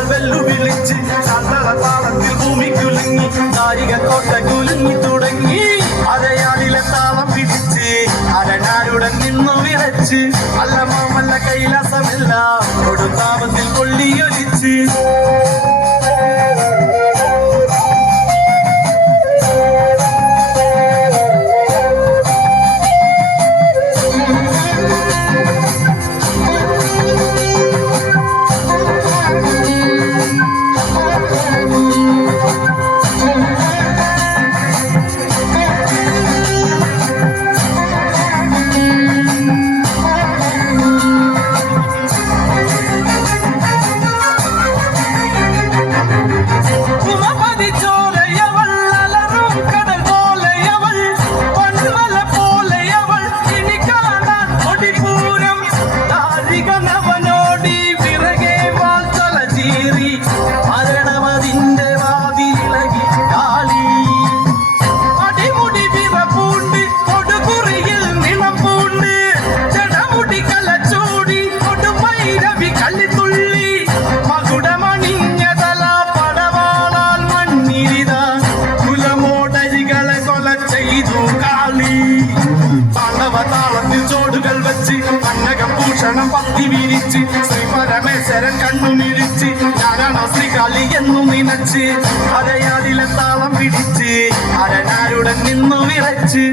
അവൾ വെല്ലുവിളിച്ച് കണ്ണള താളത്തിൽ ഭൂമിക്കുലുങ്ങി നാരിക കോട്ട കുലുങ്ങി തുടങ്ങി. അതയാളിലെ താളം പിടിച്ച് അരണാരുടൻ നിന്നു വിറച്ച്. അല്ല മാമല്ല കൈലാസമല്ല കൊടുത്താപത്തിൽ കൊള്ളിയൊലിച്ച്. വിരിച്ച് ശ്രീ പരമേശ്വരൻ കണ്ണുമിഴിച്ച് ഞാനാണോ ശ്രീകാളി എന്നു നിനച്ച് അരയാലിലെ താളം പിടിച്ച്. അരനാരുടെ നിന്നു വിറച്ച്.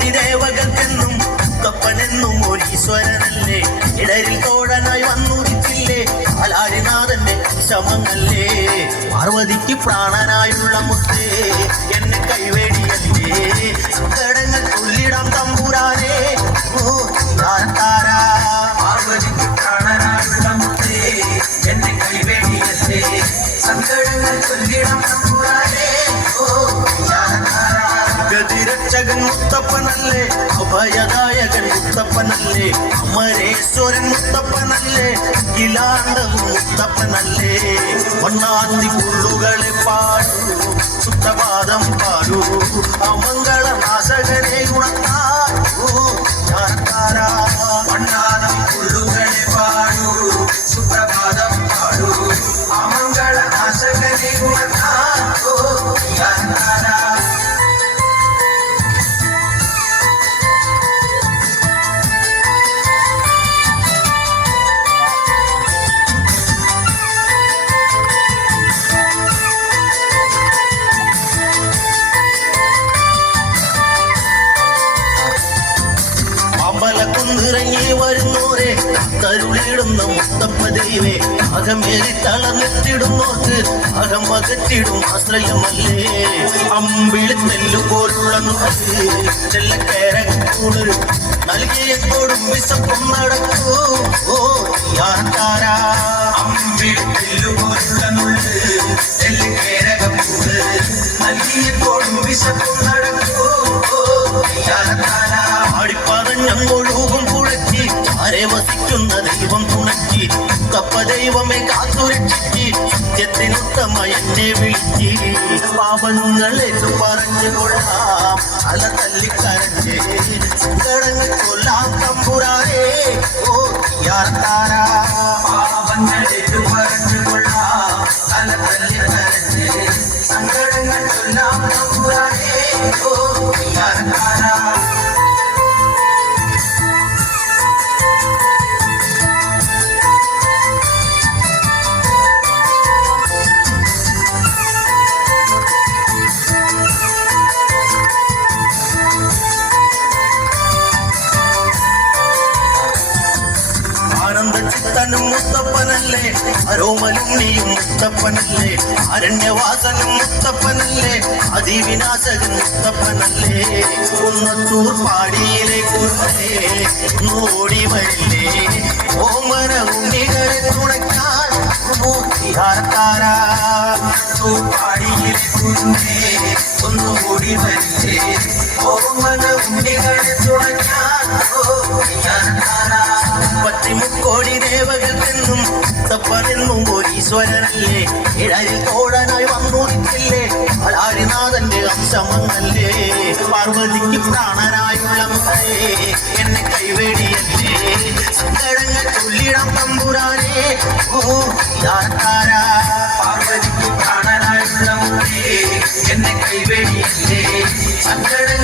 പത്തിമുക്കോടി ദേവകൾക്കെന്നും മുത്തപ്പനെന്നും ഒരു ഈശ്വരനല്ലേ ഇടരിൽ തോഴനായി വന്നുദിച്ചില്ലേ? അലാരിനാഥന്റെ ശമങ്ങല്ലേ പാർവതിക്ക് പ്രാണനായുള്ള മുത്തേ എന്നെ കൈവേടിയല്ലേ ഗതിരക്ഷകൻ മുത്തപ്പനല്ലേ അഭയദായകൻ മുത്തപ്പനല്ലേ അമരേശ്വരൻ മുത്തപ്പനല്ലേ കിലാണ്ടവും മുത്തപ്പനല്ലേ വണ്ണാത്തി പുള്ളുകളെ പാടൂ സുപ്രഭാതം പാടൂ അമംഗള നാശകനെ ഗുണത്താടൂ ഞാനത്താരാ അമ്പലക്കുന്നിറങ്ങി വരുന്നോരെ കരുളിടുന്ന മുത്തപ്പ ദൈവേ. അകമേറി തളർന്നിട്ടിടുന്നോർക്ക് അകം അകറ്റിടും ആശ്രയമല്ലേ. അമ്പിളി തെല്ലു പോലുള്ള നോക്ക് ചെല്ലക്കേരൂട് നൽകിയ കൊടും വിശപ്പും നടക്കൂ. ഓ യാർക്കാരാ അമ്പിളി തെല്ലു പോലുള്ള നുള്ള് ചെല്ലക്കേരകൂട് നൽകിയ കൊടും വിശപ്പും കപ്പ ദൈവമെ കാത്തുരക്ഷിക്ക് സത്യത്തിനുത്തമ എന്നെ വിളിച്ച് പാപങ്ങളെന്നു പറഞ്ഞുകൊള്ളാം അല തല്ലിക്കരഞ്ഞ് സങ്കടങ്ങൾ കൊല്ലാം തമ്പുരാനേ ഓ യാർത്താരാ പാപങ്ങളെന്നു ആനന്ദ ചിത്തനും മുത്തപ്പനല്ലേ അരോമലുണ്ണിയും മുത്തപ്പനല്ലേ അരണ്യവാസനും മുത്തപ്പനല്ലേ അതിവിനാശകൻ മുത്തപ്പനല്ലേ കുന്നത്തൂർ പാടിയിലേക്കുള്ളേ ഓടി വരില്ലേ? ഓമന ഉണ്ണികളെ തുണയ്ക്കാൻ മൂർത്തിഹാരക്കാരാ പാടിയിലേക്കുള്ളേ ഒന്നുകൂടി വരില്ലേ? ഓമന ഉണ്ണികളെ തുണയ്ക്കാൻ അയ്യപ്പനെന്നും ഒരു ഈശ്വരനല്ലേ ഏഴരിൽ തോഴനായി വന്നു നിൽക്കില്ലേ? അലാരിനാഥന്റെ അംശമങ്ങല്ലേ പാർവതിക്ക് പ്രാണനായുള്ള മുത്തേ എന്നെ കൈവേടിയല്ലേ? സങ്കടങ്ങൾ ചൊല്ലിടം തമ്പുരാനെ. ഓ ഇതാരക്കാരാ പാർവതിക്ക് പ്രാണനായുള്ള മുത്തേ എന്നെ കൈവേടിയല്ലേ? സങ്കടങ്ങൾ ചൊല്ലിടം